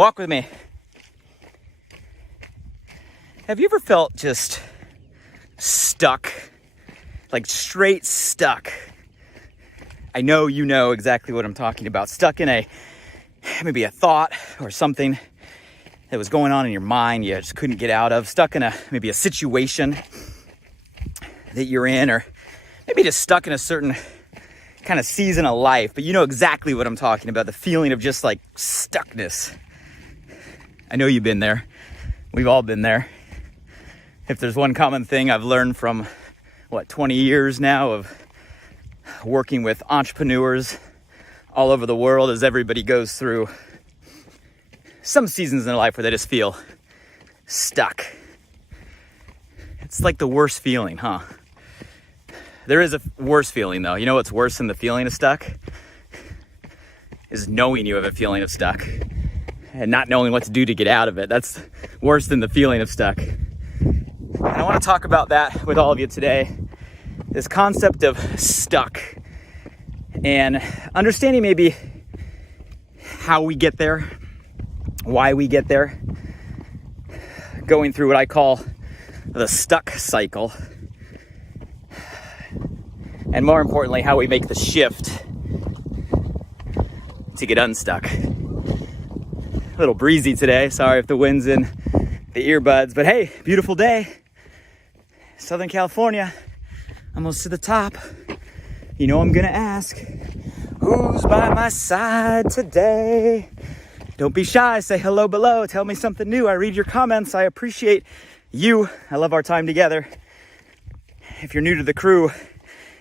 Walk with me. Have you ever felt just stuck? Like straight stuck? I know you know exactly what I'm talking about. Stuck in maybe a thought or something that was going on in your mind you just couldn't get out of. Stuck in maybe a situation that you're in, or maybe just stuck in a certain kind of season of life. But you know exactly what I'm talking about. The feeling of just like stuckness. I know you've been there. We've all been there. If there's one common thing I've learned from, 20 years now of working with entrepreneurs all over the world, is everybody goes through some seasons in their life where they just feel stuck. It's like the worst feeling, huh? There is a worse feeling, though. You know what's worse than the feeling of stuck? Is knowing you have a feeling of stuck and not knowing what to do to get out of it. That's worse than the feeling of stuck. And I want to talk about that with all of you today. This concept of stuck and understanding maybe how we get there, why we get there, going through what I call the stuck cycle, and more importantly, how we make the shift to get unstuck. A little breezy today. Sorry if the wind's in the earbuds, but hey, beautiful day. Southern California, almost to the top. You know I'm gonna ask, who's by my side today? Don't be shy, say hello below, tell me something new. I read your comments, I appreciate you. I love our time together. If you're new to the crew,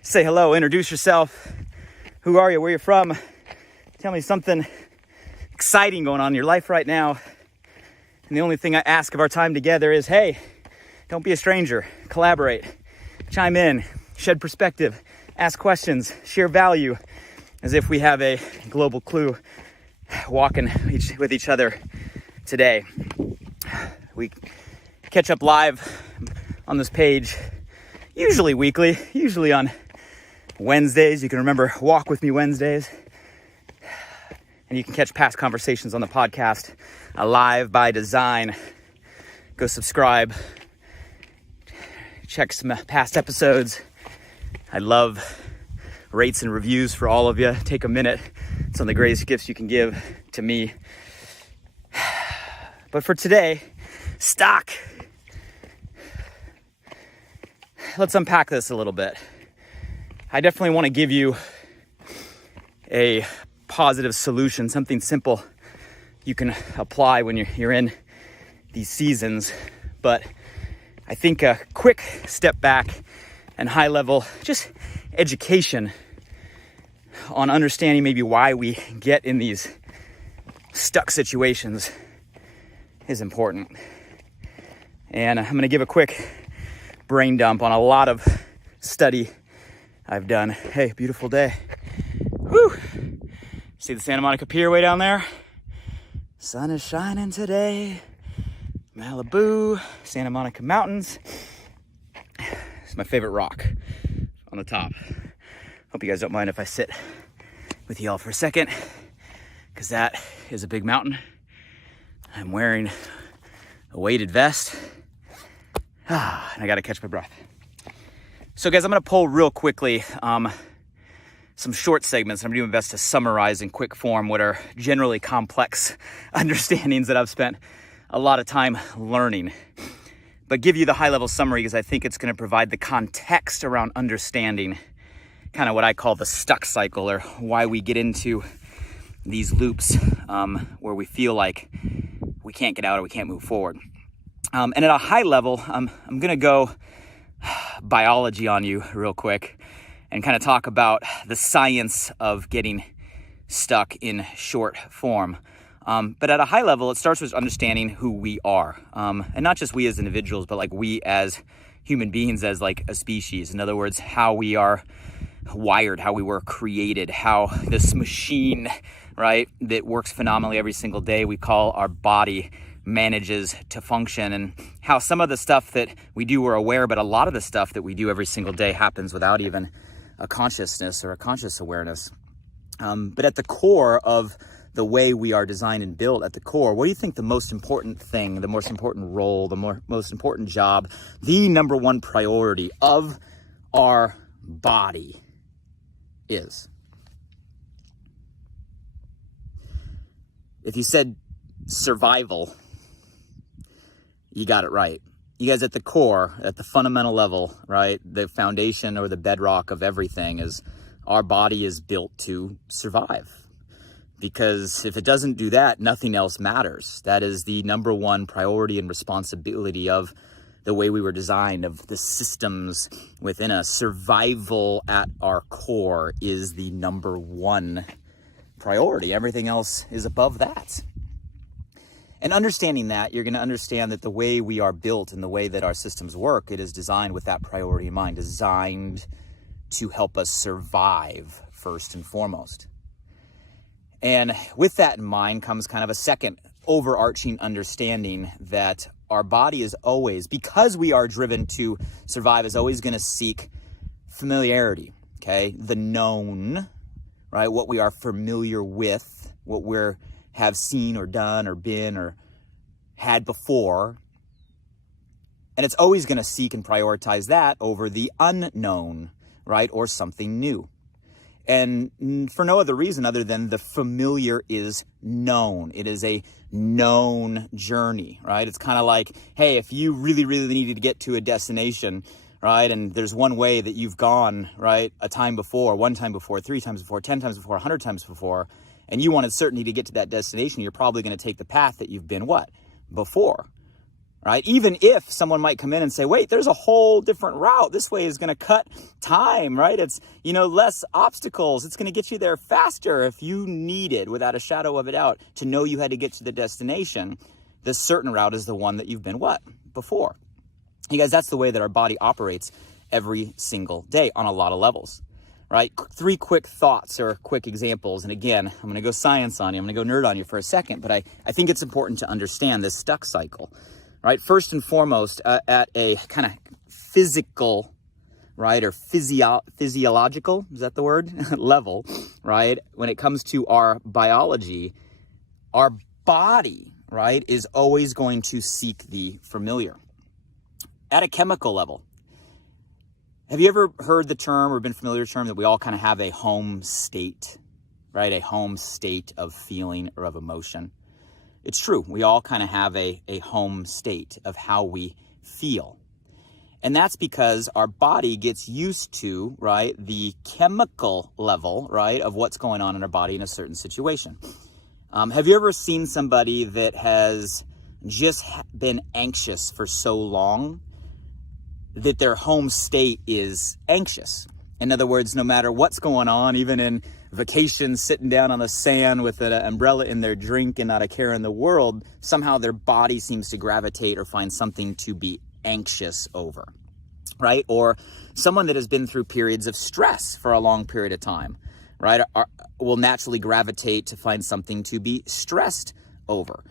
say hello, introduce yourself. Who are you, where you're from? Tell me something exciting going on in your life right now. And the only thing I ask of our time together is, hey, don't be a stranger. Collaborate, chime in, shed perspective, ask questions, share value, as if we have a global clue walking with each other today. We catch up live on this page, usually weekly, usually on Wednesdays. You can remember Walk With Me Wednesdays. And you can catch past conversations on the podcast live by design. Go subscribe. Check some past episodes. I love rates and reviews for all of you. Take a minute. It's one of the greatest gifts you can give to me. But for today, stock. Let's unpack this a little bit. I definitely want to give you a positive solution, something simple you can apply when you're in these seasons. But I think a quick step back and high level just education on understanding maybe why we get in these stuck situations is important. And I'm going to give a quick brain dump on a lot of study I've done. Hey, beautiful day. Woo! See the Santa Monica Pier way down there? Sun is shining today. Malibu, Santa Monica Mountains. It's my favorite rock on the top. Hope you guys don't mind if I sit with y'all for a second, because that is a big mountain. I'm wearing a weighted vest. And I gotta catch my breath. So guys, I'm gonna pull real quickly some short segments. I'm gonna do my best to summarize in quick form what are generally complex understandings that I've spent a lot of time learning, but give you the high level summary because I think it's gonna provide the context around understanding kind of what I call the stuck cycle, or why we get into these loops where we feel like we can't get out or we can't move forward. And at a high level, I'm gonna go biology on you real quick and kind of talk about the science of getting stuck in short form. But at a high level, it starts with understanding who we are. And not just we as individuals, but like we as human beings, as like a species. In other words, how we are wired, how we were created, how this machine, right, that works phenomenally every single day, we call our body, manages to function, and how some of the stuff that we do we're aware, but a lot of the stuff that we do every single day happens without even a consciousness or a conscious awareness. But at the core of the way we are designed and built at the core, what do you think the most important thing, the most important role, the most important job, the number one priority of our body is? If you said survival, you got it right. You guys, at the core, at the fundamental level, right, the foundation or the bedrock of everything is our body is built to survive. Because if it doesn't do that, nothing else matters. That is the number one priority and responsibility of the way we were designed, of the systems within us. Survival at our core is the number one priority. Everything else is above that. And understanding that, you're going to understand that the way we are built and the way that our systems work, it is designed with that priority in mind, designed to help us survive first and foremost. And with that in mind comes kind of a second overarching understanding that our body is always, because we are driven to survive, is always going to seek familiarity, okay? The known, right? What we are familiar with, what we're have seen or done or been or had before. And it's always going to seek and prioritize that over the unknown, right? Or something new. And for no other reason other than the familiar is known. It is a known journey, right? It's kind of like, hey, if you really, really needed to get to a destination, right? And there's one way that you've gone, right? A time before, one time before, 3 times before, 10 times before, 100 times before, and you wanted certainty to get to that destination, you're probably going to take the path that you've been what? Before, right? Even if someone might come in and say, wait, there's a whole different route. This way is going to cut time, right? It's, less obstacles. It's going to get you there faster. If you needed, without a shadow of a doubt, to know you had to get to the destination, this certain route is the one that you've been what? Before. You guys, that's the way that our body operates every single day on a lot of levels. Right? 3 quick thoughts or quick examples. And again, I'm going to go science on you. I'm going to go nerd on you for a second, but I think it's important to understand this stuck cycle, right? First and foremost, at a kind of physical, right? Or physiological, is that the word? level, right? When it comes to our biology, our body, right, is always going to seek the familiar. At a chemical level, have you ever heard the term or been familiar with the term that we all kind of have a home state, right? A home state of feeling or of emotion. It's true. We all kind of have a home state of how we feel. And that's because our body gets used to, right, the chemical level, right, of what's going on in our body in a certain situation. Have you ever seen somebody that has just been anxious for so long that their home state is anxious? In other words, no matter what's going on, even in vacation, sitting down on the sand with an umbrella in their drink and not a care in the world, somehow their body seems to gravitate or find something to be anxious over, right? Or someone that has been through periods of stress for a long period of time, right, will naturally gravitate to find something to be stressed over.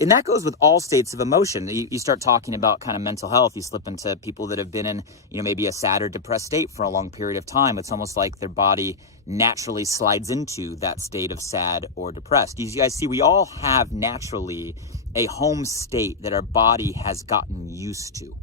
And that goes with all states of emotion. You start talking about kind of mental health, you slip into people that have been in, maybe a sad or depressed state for a long period of time. It's almost like their body naturally slides into that state of sad or depressed. You guys see, we all have naturally a home state that our body has gotten used to.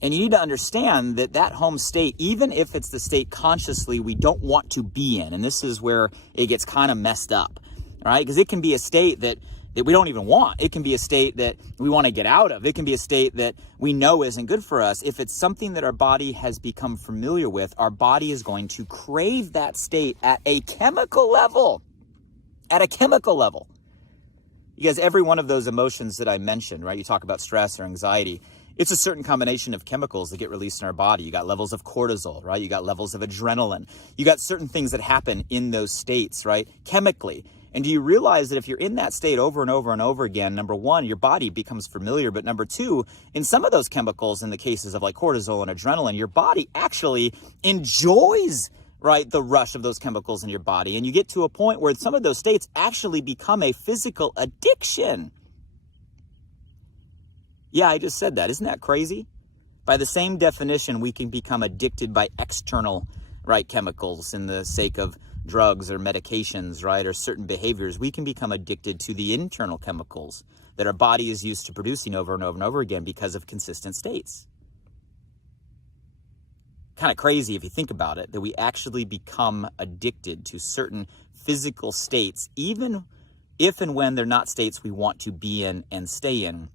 And you need to understand that that home state, even if it's the state consciously we don't want to be in, and this is where it gets kind of messed up, all right? Because it can be a state that we don't even want. It can be a state that we want to get out of. It can be a state that we know isn't good for us. If it's something that our body has become familiar with, our body is going to crave that state at a chemical level. At a chemical level. Because every one of those emotions that I mentioned, right? You talk about stress or anxiety. It's a certain combination of chemicals that get released in our body. You got levels of cortisol, right? You got levels of adrenaline. You got certain things that happen in those states, right? Chemically. And do you realize that if you're in that state over and over and over again, number one, your body becomes familiar. But number two, in some of those chemicals, in the cases of like cortisol and adrenaline, your body actually enjoys, right, the rush of those chemicals in your body. And you get to a point where some of those states actually become a physical addiction. Yeah, I just said that. Isn't that crazy? By the same definition, we can become addicted by external, right, chemicals in the sake of drugs or medications, right, or certain behaviors, we can become addicted to the internal chemicals that our body is used to producing over and over and over again because of consistent states. Kind of crazy if you think about it, that we actually become addicted to certain physical states, even if and when they're not states we want to be in and stay in,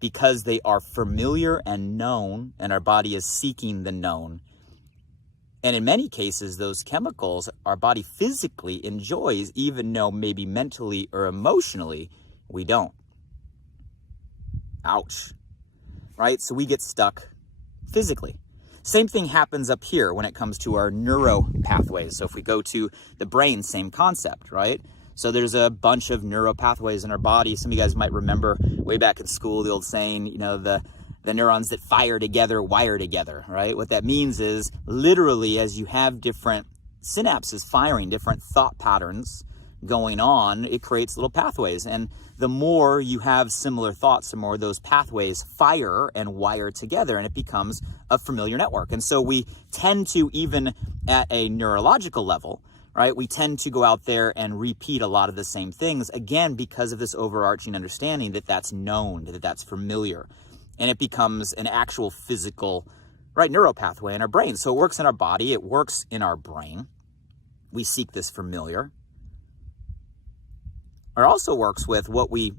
because they are familiar and known, and our body is seeking the known. And in many cases, those chemicals our body physically enjoys, even though maybe mentally or emotionally we don't. Ouch. Right? So we get stuck physically. Same thing happens up here when it comes to our neuropathways. So if we go to the brain, same concept, right? So there's a bunch of neuropathways in our body. Some of you guys might remember way back in school, the old saying, you know, the neurons that fire together, wire together, right? What that means is literally as you have different synapses firing, different thought patterns going on, it creates little pathways. And the more you have similar thoughts, the more those pathways fire and wire together, and it becomes a familiar network. And so we tend to, even at a neurological level, right, we tend to go out there and repeat a lot of the same things, again, because of this overarching understanding that that's known, that that's familiar. And it becomes an actual physical, right, neuropathway in our brain. So it works in our body, it works in our brain. We seek this familiar. It also works with what we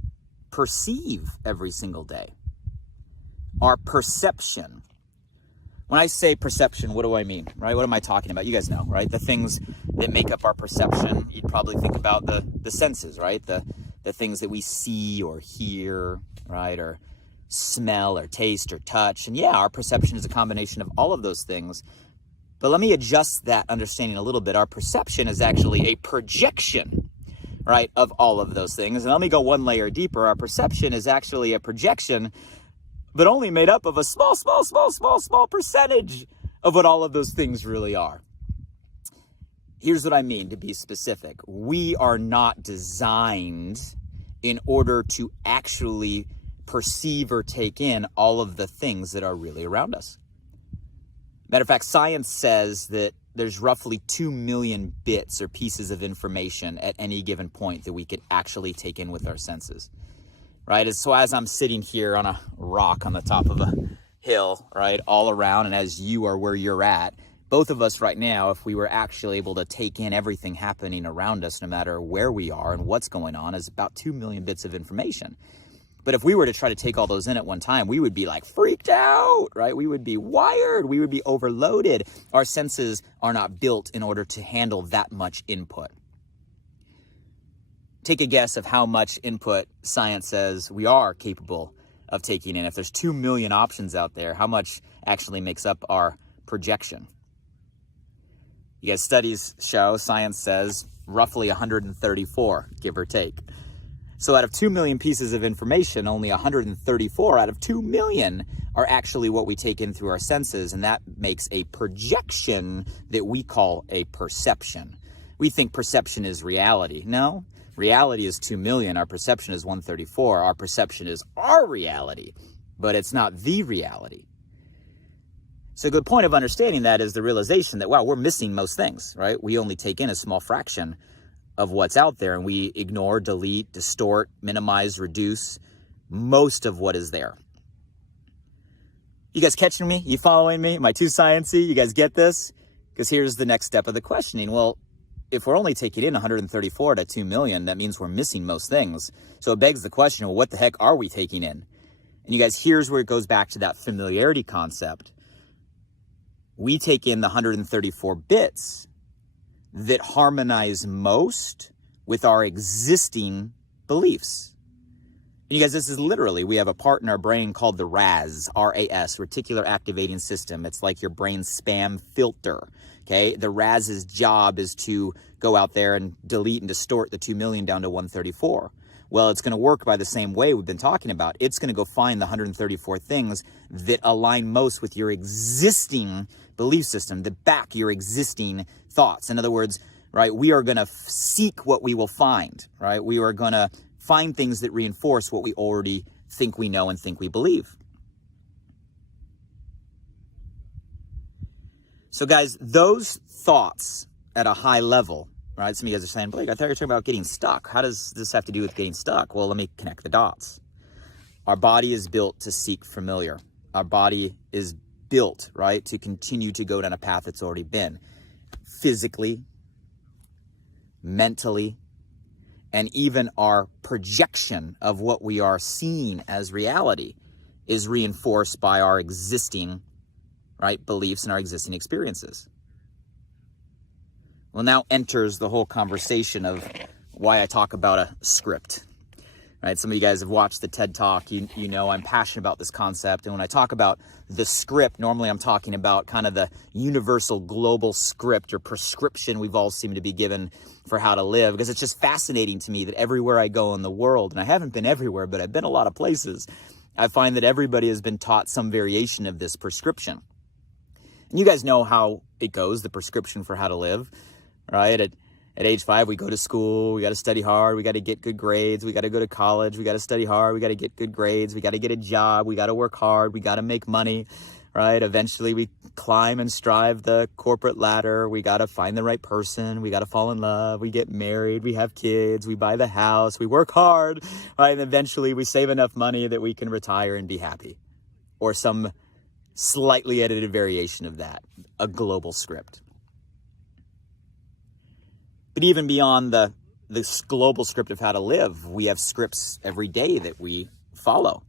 perceive every single day. Our perception. When I say perception, what do I mean, right? What am I talking about? You guys know, right? The things that make up our perception. You'd probably think about the senses, right? The things that we see or hear, right? Or smell or taste or touch. And yeah, our perception is a combination of all of those things. But let me adjust that understanding a little bit. Our perception is actually a projection, right, of all of those things. And let me go one layer deeper. Our perception is actually a projection, but only made up of a small percentage of what all of those things really are. Here's what I mean, to be specific. We are not designed in order to actually perceive or take in all of the things that are really around us. Matter of fact, science says that there's roughly 2 million bits or pieces of information at any given point that we could actually take in with our senses, right? So as I'm sitting here on a rock on the top of a hill, right, all around, and as you are where you're at, both of us right now, if we were actually able to take in everything happening around us, no matter where we are and what's going on, is about 2 million bits of information. But if we were to try to take all those in at one time, we would be like freaked out, right? We would be wired. We would be overloaded. Our senses are not built in order to handle that much input. Take a guess of how much input science says we are capable of taking in. If there's 2 million options out there, how much actually makes up our projection? You guys, studies show, science says, roughly 134, give or take. So out of 2 million pieces of information, only 134 out of 2 million are actually what we take in through our senses, and that makes a projection that we call a perception. We think perception is reality. No, reality is 2 million. Our perception is 134. Our perception is our reality, but it's not the reality. So a good point of understanding that is the realization that, wow, we're missing most things, right? We only take in a small fraction of what's out there, and we ignore, delete, distort, minimize, reduce most of what is there. You guys catching me? You following me? Am I too sciencey? You guys get this? Because here's the next step of the questioning. Well, if we're only taking in 134 to 2 million, that means we're missing most things. So it begs the question, well, what the heck are we taking in? And you guys, here's where it goes back to that familiarity concept. We take in the 134 bits that harmonize most with our existing beliefs. And you guys, this is literally, we have a part in our brain called the RAS, R-A-S, Reticular Activating System. It's like your brain's spam filter, okay? The RAS's job is to go out there and delete and distort the 2 million down to 134. Well, it's going to work by the same way we've been talking about. It's going to go find the 134 things that align most with your existing belief system, that back your existing thoughts. In other words, right, we are going to seek what we will find, right? We are going to find things that reinforce what we already think we know and think we believe. So guys, those thoughts at a high level, right? Some of you guys are saying, Blake, I thought you were talking about getting stuck. How does this have to do with getting stuck? Well, let me connect the dots. Our body is built to seek familiar. Our body is built, right, to continue to go down a path it's already been. Physically, mentally, and even our projection of what we are seeing as reality is reinforced by our existing, right, beliefs and our existing experiences. Well, now enters the whole conversation of why I talk about a script. Right? Some of you guys have watched the TED Talk. You know I'm passionate about this concept. And when I talk about the script, normally I'm talking about kind of the universal global script or prescription we've all seemed to be given for how to live, because it's just fascinating to me that everywhere I go in the world, and I haven't been everywhere, but I've been a lot of places, I find that everybody has been taught some variation of this prescription. And you guys know how it goes, the prescription for how to live, right? At age 5, we go to school, we got to study hard, we got to get good grades, we got to go to college, we got to study hard, we got to get good grades, we got to get a job, we got to work hard, we got to make money, right? Eventually we climb and strive the corporate ladder, we got to find the right person, we got to fall in love, we get married, we have kids, we buy the house, we work hard, right? And eventually we save enough money that we can retire and be happy. Or some slightly edited variation of that, a global script. But even beyond this global script of how to live, we have scripts every day that we follow,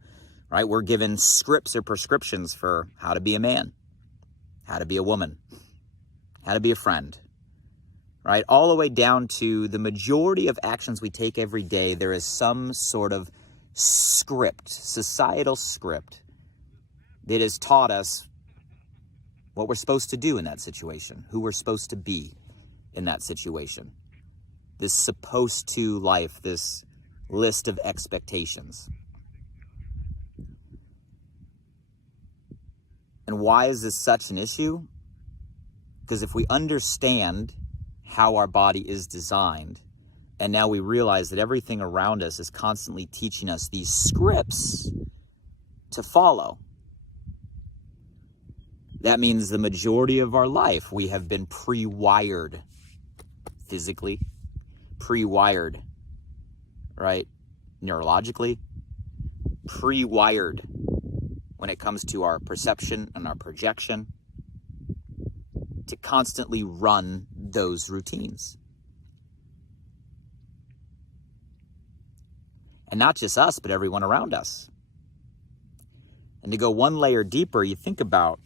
right? We're given scripts or prescriptions for how to be a man, how to be a woman, how to be a friend, right? All the way down to the majority of actions we take every day, there is some sort of script, societal script, that has taught us what we're supposed to do in that situation, who we're supposed to be in that situation. This supposed to life, this list of expectations. And why is this such an issue? Because if we understand how our body is designed, and now we realize that everything around us is constantly teaching us these scripts to follow, that means the majority of our life we have been pre-wired physically, pre-wired, right, neurologically, pre-wired when it comes to our perception and our projection to constantly run those routines. And not just us, but everyone around us. And to go one layer deeper, you think about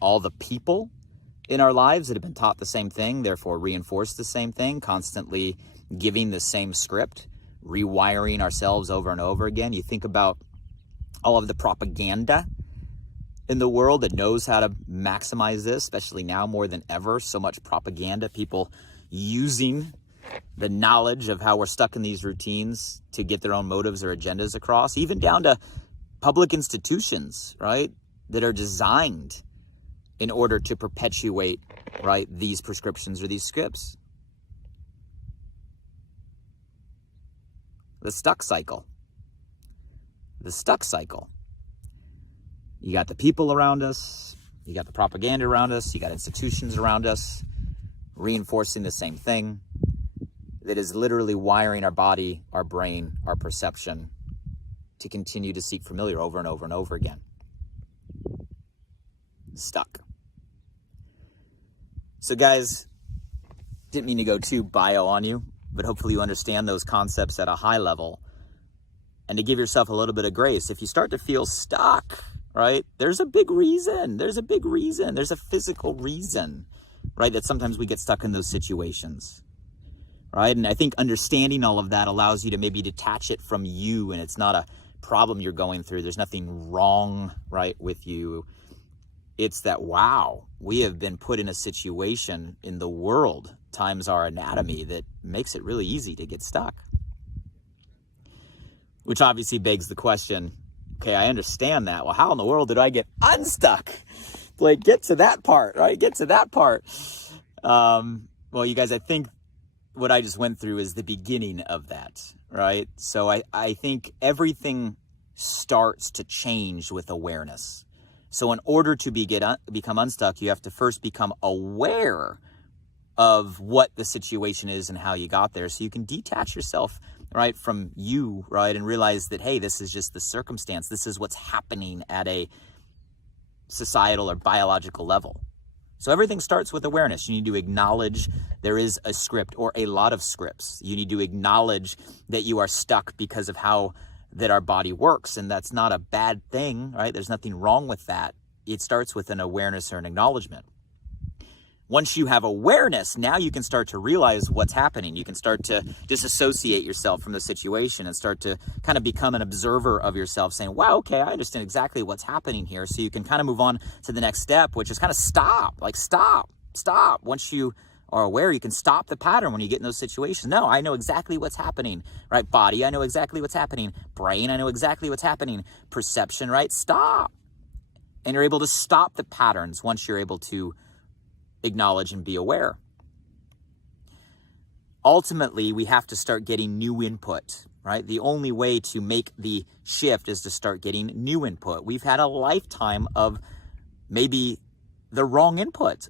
all the people in our lives that have been taught the same thing, therefore reinforce the same thing, constantly giving the same script, rewiring ourselves over and over again. You think about all of the propaganda in the world that knows how to maximize this, especially now more than ever. So much propaganda, people using the knowledge of how we're stuck in these routines to get their own motives or agendas across, even down to public institutions, right, that are designed in order to perpetuate, right, these prescriptions or these scripts. The stuck cycle. The stuck cycle. You got the people around us, you got the propaganda around us, you got institutions around us reinforcing the same thing that is literally wiring our body, our brain, our perception to continue to seek familiar over and over and over again. Stuck. So guys, didn't mean to go too bio on you, but hopefully you understand those concepts at a high level. And to give yourself a little bit of grace, if you start to feel stuck, right, there's a big reason. There's a physical reason, right, that sometimes we get stuck in those situations, right? And I think understanding all of that allows you to maybe detach it from you, and it's not a problem you're going through. There's nothing wrong, right, with you. It's that, wow, we have been put in a situation in the world times our anatomy that makes it really easy to get stuck. Which obviously begs the question, okay, I understand that. Well, how in the world did I get unstuck? Blake, get to that part, right? Get to that part. Well, you guys, I think what I just went through is the beginning of that, right? So I think everything starts to change with awareness. So in order to become unstuck, you have to first become aware of what the situation is and how you got there. So you can detach yourself, right, from you, right, and realize that, hey, this is just the circumstance. This is what's happening at a societal or biological level. So everything starts with awareness. You need to acknowledge there is a script or a lot of scripts. You need to acknowledge that you are stuck because of how that our body works. And that's not a bad thing, right? There's nothing wrong with that. It starts with an awareness or an acknowledgement. Once you have awareness, now you can start to realize what's happening. You can start to disassociate yourself from the situation and start to kind of become an observer of yourself, saying, wow, okay, I understand exactly what's happening here. So you can kind of move on to the next step, which is kind of stop. Once you are aware, you can stop the pattern when you get in those situations. No, I know exactly what's happening, right? Body, I know exactly what's happening. Brain, I know exactly what's happening. Perception, right? Stop. And you're able to stop the patterns once you're able to acknowledge and be aware. Ultimately, we have to start getting new input, right? The only way to make the shift is to start getting new input. We've had a lifetime of maybe the wrong input.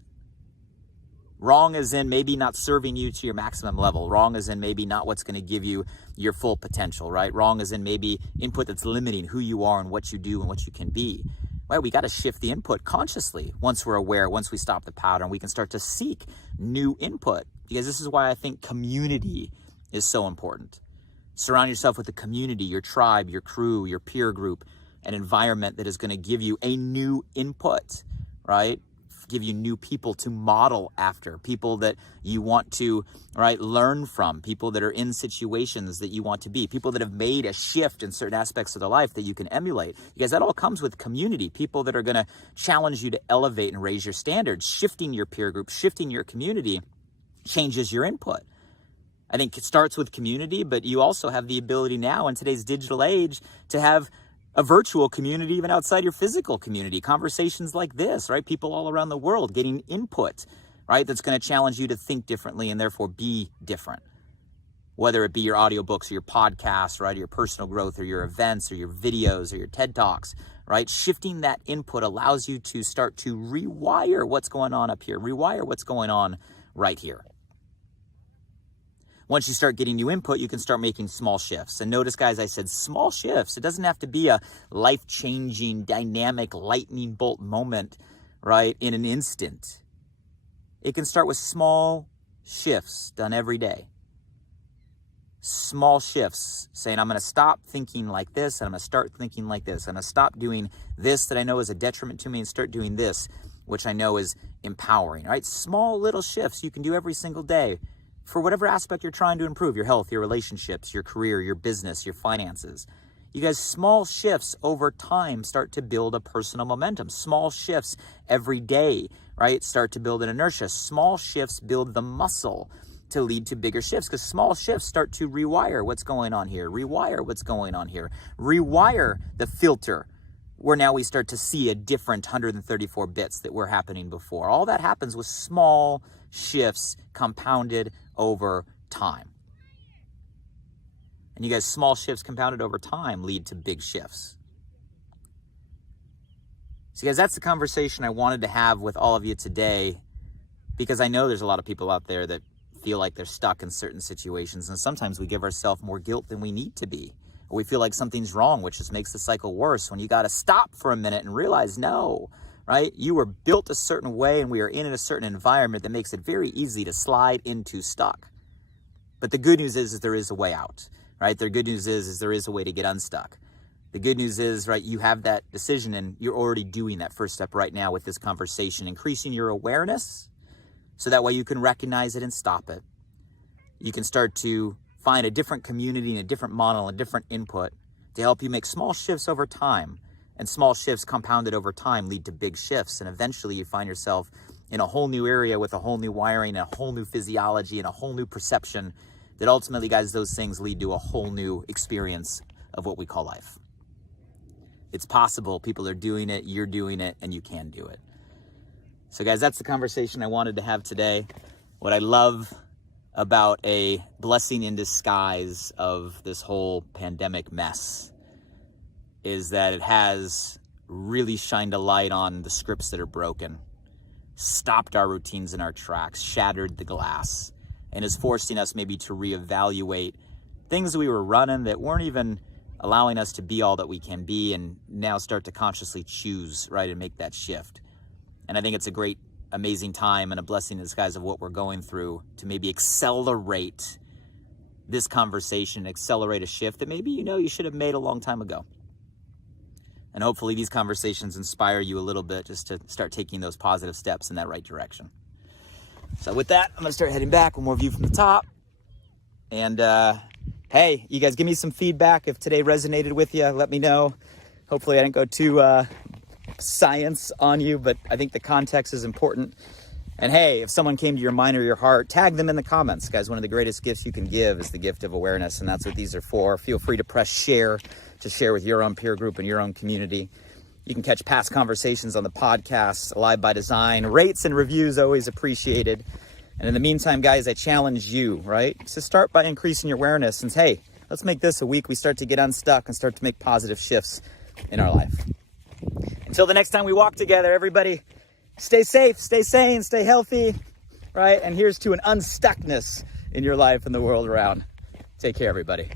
Wrong as in maybe not serving you to your maximum level. Wrong as in maybe not what's going to give you your full potential, right? Wrong as in maybe input that's limiting who you are and what you do and what you can be. Right, we got to shift the input consciously. Once we're aware, once we stop the pattern, we can start to seek new input. Because this is why I think community is so important. Surround yourself with a community, your tribe, your crew, your peer group, an environment that is going to give you a new input, right? Give you new people to model after, people that you want to, right, learn from, people that are in situations that you want to be, people that have made a shift in certain aspects of their life that you can emulate. Because that all comes with community, people that are going to challenge you to elevate and raise your standards. Shifting your peer group, shifting your community changes your input. I think it starts with community, but you also have the ability now in today's digital age to have a virtual community even outside your physical community. Conversations like this, right? People all around the world getting input, right? That's going to challenge you to think differently and therefore be different. Whether it be your audiobooks or your podcasts, right? Or your personal growth or your events or your videos or your TED Talks, right? Shifting that input allows you to start to rewire what's going on up here, rewire what's going on right here. Once you start getting new input, you can start making small shifts. And notice, guys, I said small shifts. It doesn't have to be a life-changing, dynamic, lightning bolt moment, right, in an instant. It can start with small shifts done every day. Small shifts, saying, I'm going to stop thinking like this, and I'm going to start thinking like this. I'm going to stop doing this that I know is a detriment to me and start doing this, which I know is empowering, right? Small little shifts you can do every single day for whatever aspect you're trying to improve, your health, your relationships, your career, your business, your finances. You guys, small shifts over time start to build a personal momentum. Small shifts every day, right, start to build an inertia. Small shifts build the muscle to lead to bigger shifts, because small shifts start to rewire what's going on here, rewire what's going on here, rewire the filter, where now we start to see a different 134 bits that were happening before. All that happens with small shifts compounded over time. And you guys, small shifts compounded over time lead to big shifts. So guys, that's the conversation I wanted to have with all of you today, because I know there's a lot of people out there that feel like they're stuck in certain situations, and sometimes we give ourselves more guilt than we need to be, or we feel like something's wrong, which just makes the cycle worse, when you got to stop for a minute and realize, no, right? You were built a certain way, and we are in a certain environment that makes it very easy to slide into stuck. But the good news is there is a way out, right? The good news is there is a way to get unstuck. The good news is, right, you have that decision, and you're already doing that first step right now with this conversation, increasing your awareness so that way you can recognize it and stop it. You can start to find a different community and a different model, a different input to help you make small shifts over time. And small shifts compounded over time lead to big shifts. And eventually you find yourself in a whole new area with a whole new wiring, a whole new physiology, and a whole new perception that ultimately, guys, those things lead to a whole new experience of what we call life. It's possible. People are doing it. You're doing it, and you can do it. So, guys, that's the conversation I wanted to have today. What I love about a blessing in disguise of this whole pandemic mess is that it has really shined a light on the scripts that are broken, stopped our routines in our tracks, shattered the glass, and is forcing us maybe to reevaluate things we were running that weren't even allowing us to be all that we can be, and now start to consciously choose, right, and make that shift. And I think it's a great, amazing time and a blessing in disguise of what we're going through to maybe accelerate this conversation, accelerate a shift that maybe you should have made a long time ago. And hopefully these conversations inspire you a little bit just to start taking those positive steps in that right direction. So with that, I'm gonna start heading back. One more view from the top. And hey, you guys give me some feedback if today resonated with you. Let me know. Hopefully I didn't go too science on you, but I think the context is important. And hey, if someone came to your mind or your heart, tag them in the comments, guys. One of the greatest gifts you can give is the gift of awareness, and that's what these are for. Feel free to press share to share with your own peer group and your own community. You can catch past conversations on the podcast, Alive by Design. Rates and reviews always appreciated. And in the meantime, guys, I challenge you, right, to start by increasing your awareness and hey, let's make this a week we start to get unstuck and start to make positive shifts in our life. Until the next time we walk together, everybody, stay safe, stay sane, stay healthy, right? And here's to an unstuckness in your life and the world around. Take care, everybody.